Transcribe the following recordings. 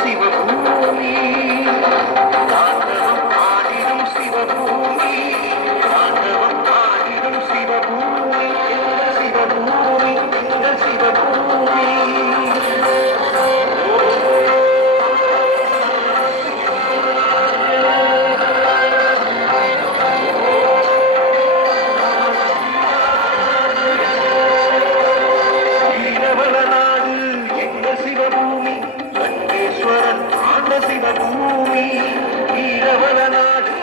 சிவபூமி தாண்டவம் ஆடிடும் சிவபூமி தாண்டவம் ஆடிடும் சிவபூமி எங்கள் சிவபூமி எங்கள் சிவபூமி சிவபூமி வீரவள நாடு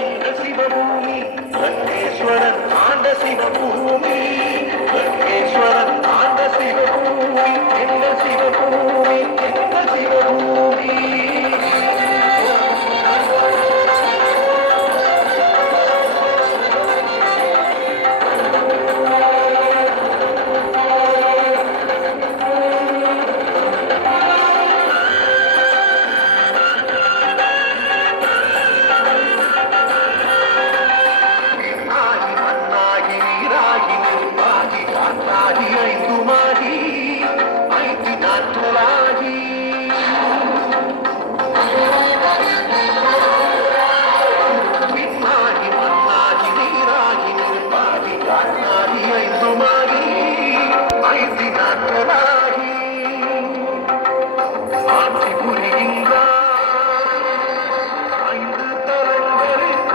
எங்கள் சிவபூமி கண்டேஸ்வரன் ஆண்ட சிவபூமி கண்டேஸ்வரன் ஆண்ட சிவபூமி எங்கள் சிவபூமி எங்கள் சிவபூமி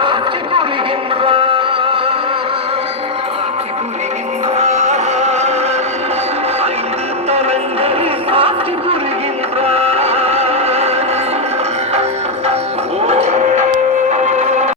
ஆட்சி புரிகின்றார்